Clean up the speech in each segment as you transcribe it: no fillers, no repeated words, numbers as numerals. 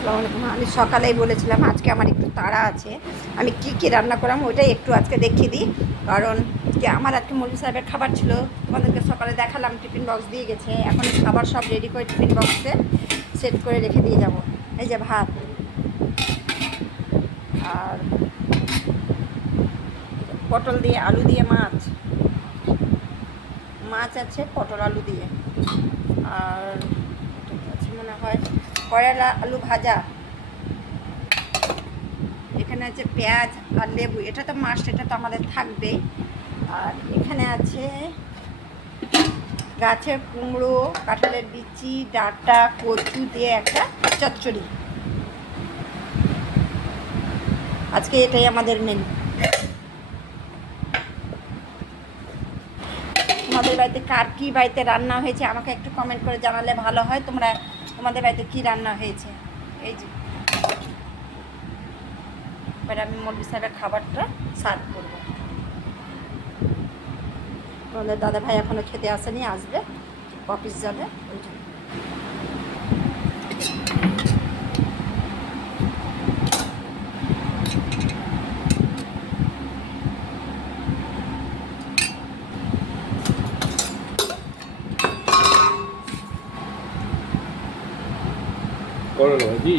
আসসালামু আলাইকুম। আমি সকালেই বলেছিলাম আজকে আমার একটু তাড়া আছে, আমি কি কি রান্না করলাম ওইটাই একটু আজকে দেখিয়ে দিই। কারণ কি আমার আজকে মৌলভী সাহেবের খাবার ছিল, তোমাদেরকে সকালে দেখালাম, টিফিন বক্স দিয়ে গেছে। এখন খাবার সব রেডি করে টিফিন বক্সে সেট করে রেখে দিয়ে যাব। এই যে ভাত, আর পটল দিয়ে আলু দিয়ে মাছ আছে, পটল আলু দিয়ে, আর আছে মনে হয় করলা আলু ভাজা। এখানে আছে পেঁয়াজ আর লেবু, এটা তো মাস্ট, এটা তো আমাদের থাকবেই। আর এখানে আছে গাছের কুমড়ো, কাঁঠালের বিচি, ডাঁটা, কচু দিয়ে একটা চচ্চড়ি। আজকে এটাই আমাদের মেনু। তোমাদের বাড়িতে কার কী বাড়িতে রান্না হয়েছে আমাকে একটু কমেন্ট করে জানালে ভালো হয়। তোমাদের বাড়িতে কী রান্না হয়েছে। এই যে এবার আমি মৌলভী সাহেবের খাবারটা সার্ভ করবো। তোমাদের দাদা ভাই এখনও খেতে আসেনি, আসবে, অফিস যাবে ওই জন্য। করলা ভাজি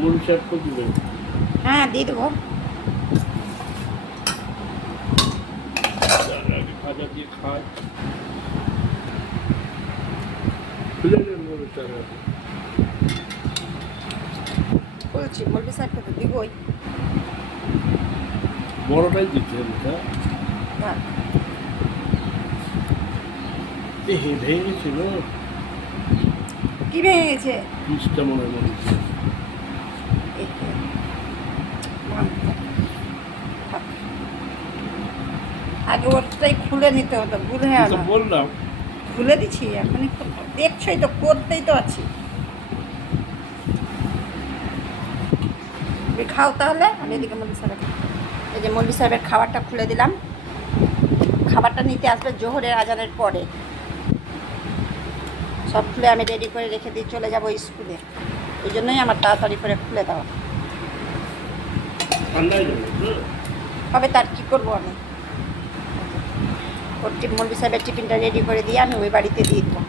মৌলভী সাহেব করে দিবেন। হ্যাঁ দিয়ে দেবো। ভাজা দিয়ে খায় খুলে নেন মৌলভী সাহেব। বলছি মৌলভী সাহেবকে তো দিবই। বড়টাই দিতে হবে। হ্যাঁ ভেঙে গেছিল, কি ভেঙে গেছে? পিসটা মনে হয় মনে হচ্ছে। আগে ওটাই খুলে নিতে হতো, ভুল হয়ে গেল। বললাম খুলে দিচ্ছি এখনই, দেখছোই তো, করতেই তো আছি। খাও তাহলে, আমি এদিকে মৌলভী সাহেব, এই যে মৌলভী সাহেবের খাবারটা খুলে দিলাম। খাবারটা নিতে আসবে জোহরের আজানের পরে। সব খুলে আমি রেডি করে রেখে দিয়ে চলে যাব স্কুলে, এই জন্যই আমার তাড়াতাড়ি করে খুলে দেওয়া। হবে তার কী করবো আমি। ওর মৌলভী সাহেবের টিফিনটা রেডি করে দিয়ে আমি ওই বাড়িতে দিয়ে দেবো।